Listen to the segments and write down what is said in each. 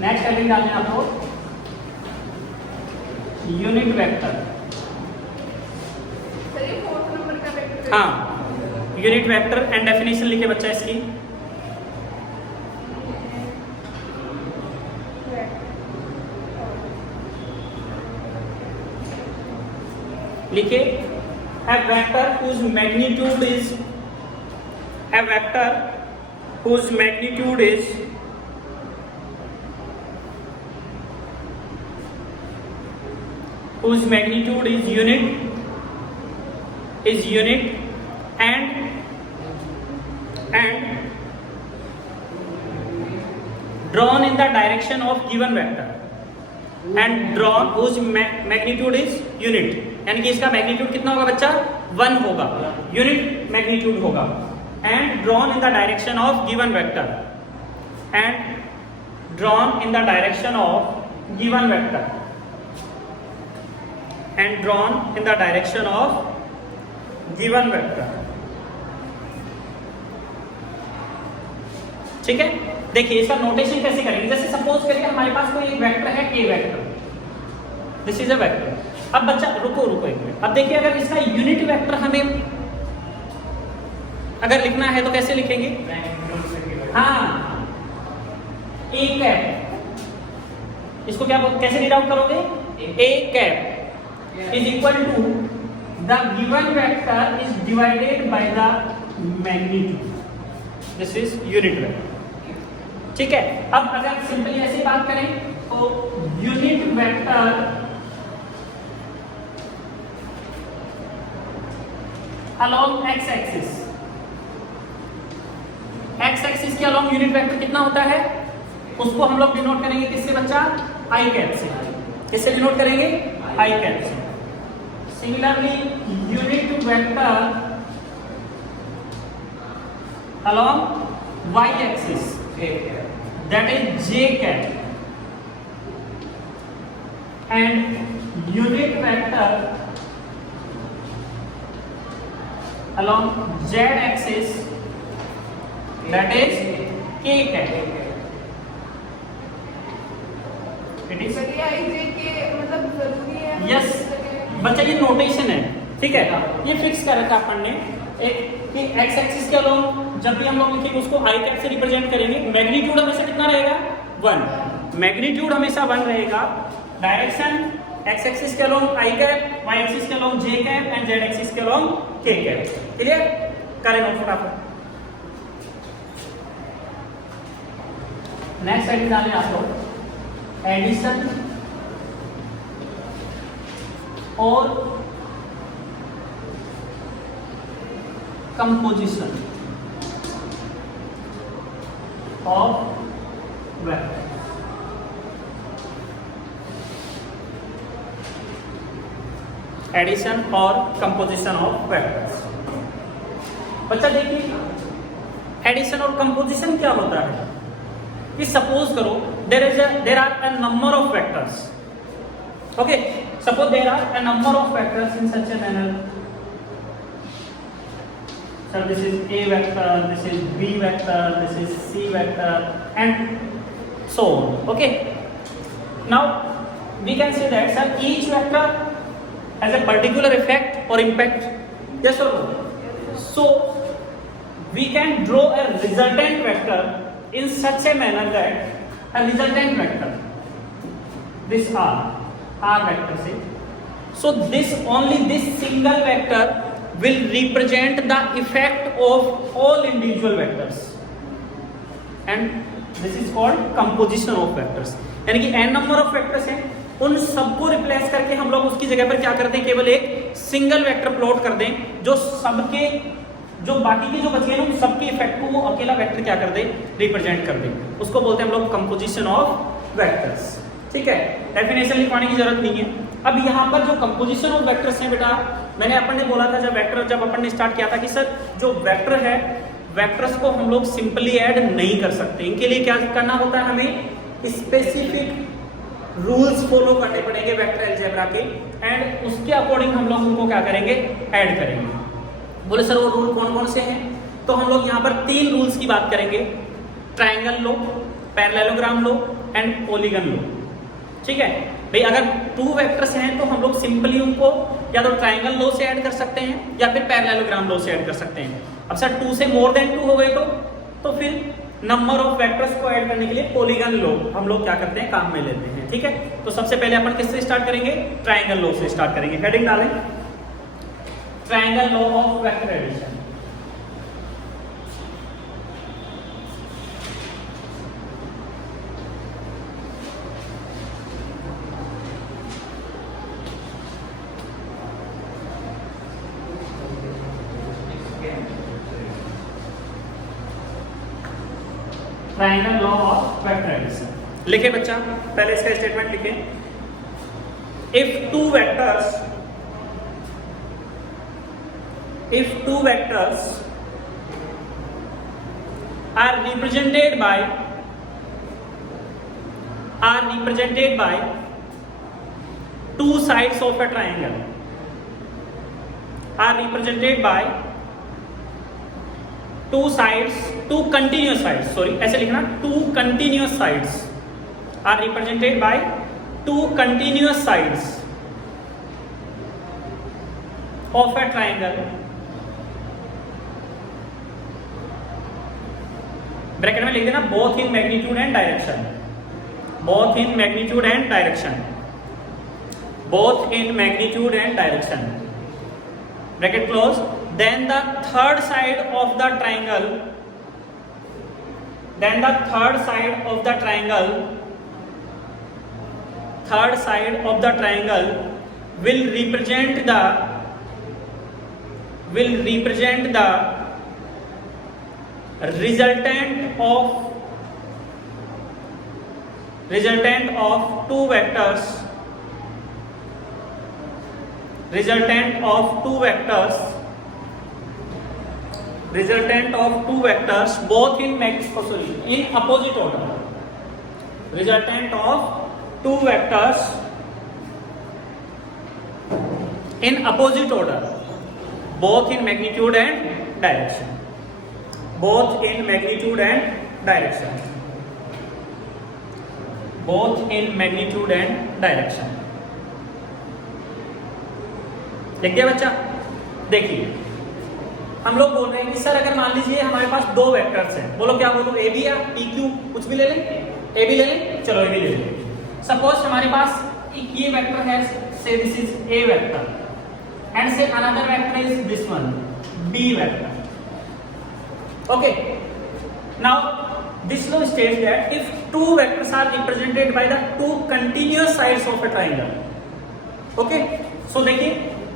Next heading डालना है आपको यूनिट वेक्टर। हाँ, यूनिट वेक्टर एंड डेफिनेशन लिखे बच्चा इसकी। लिखिए a vector whose magnitude is a vector whose magnitude is unit and drawn in the direction of given vector and drawn whose magnitude is unit, यानी कि इसका magnitude कितना होगा बच्चा 1 होगा, यूनिट मैग्नीट्यूड होगा। And drawn in the direction of given vector and drawn in the direction of given vector and drawn in the direction of given vector. ठीक है, देखिए इसका नोटेशन कैसे करेंगे। जैसे सपोज करिए हमारे पास कोई एक वेक्टर है A vector, this is a vector. अब बच्चा रुको एक मिनट, अब देखिए अगर इसका यूनिट वेक्टर हमें अगर लिखना है तो कैसे लिखेंगे। हाँ, ए कैप, इसको क्या कैसे रीड आउट करोगे, A cap is equal to the given vector is divided by the magnitude, this is unit vector. ठीक है, अब अगर सिंपली ऐसी बात करें तो unit vector along x axis, x axis के along यूनिट वेक्टर कितना होता है, उसको हम लोग डिनोट करेंगे किससे बच्चा, आई कैप से। किससे डिनोट करेंगे, आई कैप से। Similarly unit vector along y axis, that is j cap, and unit vector along z axis, that is k cap। It is मतलब जरूरी है, यस बच्चा ये नोटेशन है। ठीक है, ये फिक्स कर रखा अपन ने एक कि x एक्सिस के अलोंग जब भी हम लोग लिखेंगे उसको i कैप से रिप्रेजेंट करेंगे। मैग्नीट्यूड हमेशा कितना रहेगा, 1, मैग्नीट्यूड हमेशा 1 रहेगा। डायरेक्शन x एक्सिस के along i cap, y axis के along j cap and z axis के अलोंग k कैप। क्लियर, करें नोट फटाफट। नेक्स्ट हेडिंग डालें आप लोग एडिशन और कंपोजिशन ऑफ वेक्टर। एडिशन और कंपोजिशन ऑफ वेक्टर्स। बच्चा देखिए एडिशन और कंपोजिशन क्या होता है कि सपोज करो there are a number of vectors. Okay, suppose there are a number of vectors in such a manner, so this is a vector, this is b vector, this is c vector and so on. Okay, now we can say that sir each vector has a particular effect or impact, yes or no? So we can draw a resultant vector in such a manner that a resultant vector, this r vector say, so this single vector will represent the effect of all individual vectors and this is called composition of vectors। यानी कि n number of vectors हैं, उन सबको replace करके हम लोग उसकी जगह पर क्या करते हैं, केवल एक सिंगल वेक्टर प्लॉट कर दें जो सबके जो बाकी के जो बचे हैं उन सबके इफेक्ट को वो अकेला वेक्टर क्या कर दे, रिप्रेजेंट कर दे। उसको बोलते हैं हम लोग कंपोजिशन ऑफ वेक्टर्स। ठीक है, डेफिनेशन लिखवाने की जरूरत नहीं है। अब यहाँ पर जो कंपोजिशन ऑफ वेक्टर्स हैं बेटा, मैंने अपन ने बोला था जब अपन ने स्टार्ट किया था कि सर जो वेक्टर है वेक्टर्स को हम लोग सिंपली ऐड नहीं कर सकते। इनके लिए क्या करना होता है, हमें स्पेसिफिक रूल्स फॉलो करने पड़ेंगे वेक्टर अलजेब्रा के एंड उसके अकॉर्डिंग हम लोग उनको क्या करेंगे, ऐड करेंगे। बोले सर वो रूल कौन कौन से हैं, तो हम लोग यहाँ पर 3 रूल्स की बात करेंगे। ट्रायंगल लो, पैरेललोग्राम लो एंड पॉलीगन लो। ठीक है भाई, अगर 2 वेक्टर्स हैं तो हम लोग सिंपली उनको या तो ट्राइंगल लो से ऐड कर सकते हैं या फिर पैरेललोग्राम लो से ऐड कर सकते हैं। अब सर 2 से मोर देन 2 हो गए तो फिर नंबर ऑफ वेक्टर्स को ऐड करने के लिए पॉलीगन लो हम लोग क्या करते हैं, काम में लेते हैं। ठीक है, तो सबसे पहले अपन किससे स्टार्ट करेंगे, ट्राइंगल लो से स्टार्ट करेंगे। हेडिंग डालें, triangle law of vector addition. Triangle law of vector addition लिखे बच्चा, पहले इसका स्टेटमेंट लिखें। If two vectors are represented by two sides of a triangle, two continuous sides, ऐसे लिखना, two continuous sides are represented by two continuous sides of a triangle, bracket में लिख देना, both in magnitude and direction, both in magnitude and direction, both in magnitude and direction, bracket close. Then the third side of the triangle, third side of the triangle will represent the resultant of two vectors both in opposite order, resultant of two vectors in opposite order, both in magnitude and direction, both in magnitude and direction, both in magnitude and direction। लिख दिया बच्चा? देखिए हम लोग बोल रहे हैं कि सर अगर मान लीजिए हमारे पास 2 वेक्टर्स हैं, बोलो क्या बोलो, ए बी या पी क्यू, कुछ भी ले लें, ए बी ले लें, चलो ए बी ले लें। सपोज हमारे पास एक ये वेक्टर है, say this is A vector and say another vector is this one, B vector. Okay, now this law states that if 2 vectors are represented by the 2 continuous sides of a triangle, okay, so देखिए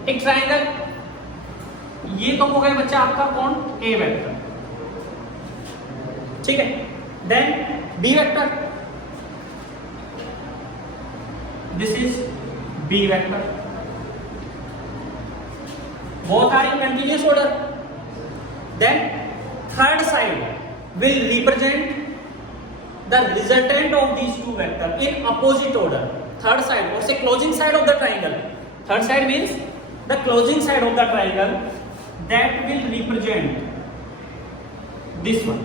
एक triangle, ये तो हो गया बच्चा आपका कौन, ए vector, ठीक है। Then B vector, this is B vector, both are in continuous order। then third side will represent the resultant of these two vectors in opposite order। third side or say closing side of the triangle, third side means the closing side of the triangle that will represent this one,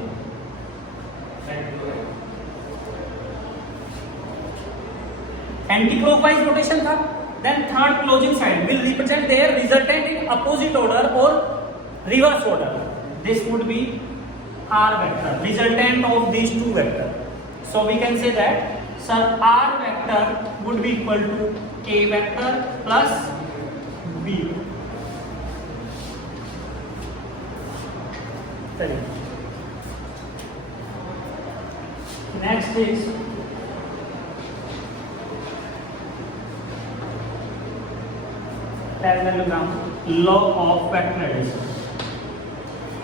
anti-clockwise rotation था। then third closing side will represent their resultant in opposite order or reverse order, this would be R vector, resultant of these two vectors। so we can say that sir R vector would be equal to A vector plus B। next is parallelogram law of vector addition,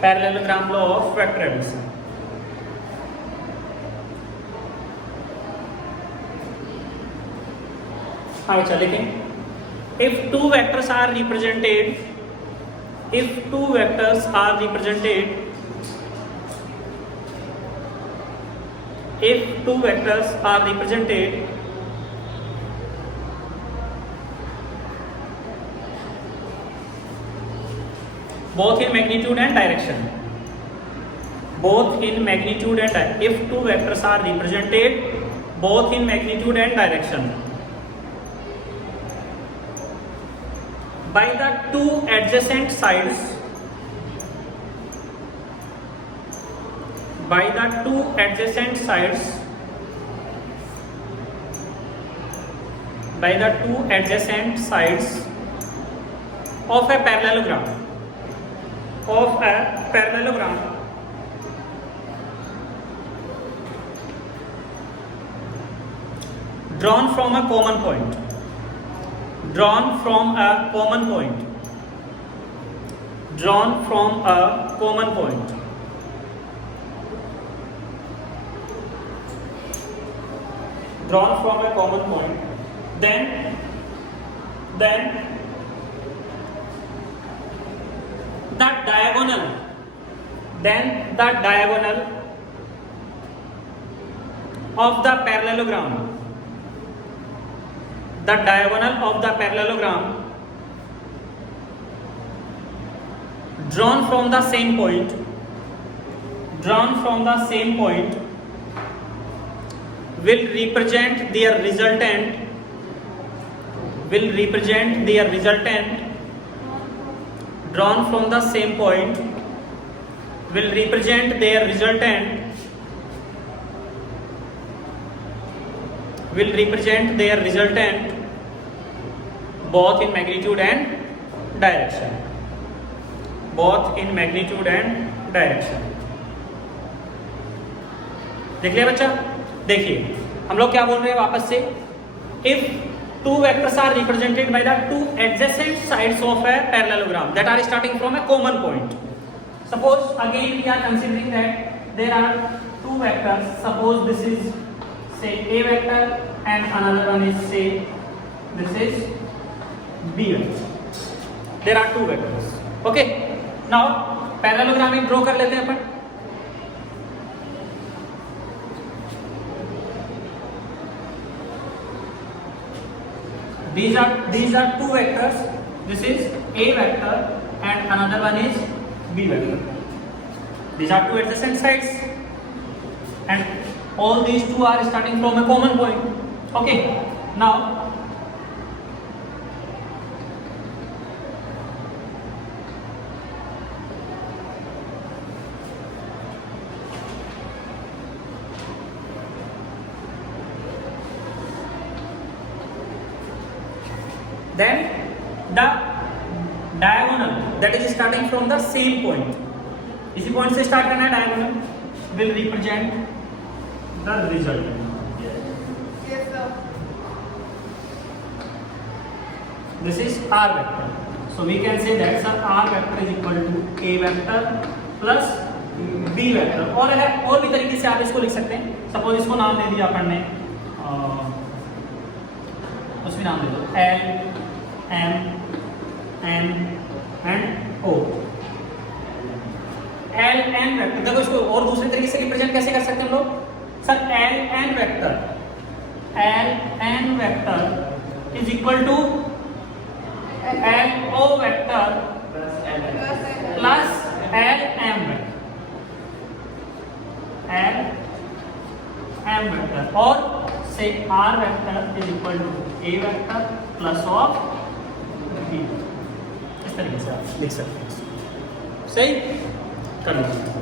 parallelogram law of vector addition। हाँ बच्चा लिखें, if two vectors are represented both in magnitude and direction, both in magnitude and if two vectors are represented both in magnitude and direction by the two adjacent sides of a parallelogram drawn from a common point then the diagonal of the parallelogram drawn from the same point will represent their resultant drawn from the same point will represent their resultant both in magnitude and direction. देख लिया बच्चा? देखिए हम लोग क्या बोल रहे हैं वापस से, if two vectors are represented by the two adjacent sides of a parallelogram that are starting from a common point. Suppose again we are considering that there are two vectors. Suppose this is say A vector and another one is say this is B vector. There are two vectors. Okay. Now parallelogram एक draw कर लेते हैं अपन. These are two vectors. This is A vector and another one is B vector. These are two adjacent sides and all these two are starting from a common point. Okay. Now then the diagonal that is starting from the same point, इसी point से start करना है, diagonal will represent the result. Yes sir. This is R vector. So we can say that sir R vector is equal to A vector plus B vector. और भी तरीके से आप इसको लिख सकते हैं. Suppose इसको नाम दे दिया अपन ने, उसमें नाम दे दो L M N and O. L N vector, देखो इसको और दूसरे तरीके से रिप्रेजेंट कैसे कर सकते हैं हम लोग sir? L N vector is equal to L O vector plus L M vector और से R vector is equal to A vector plus of इस तरीके से आप लिख सकते हैं. सही कर लीजिए.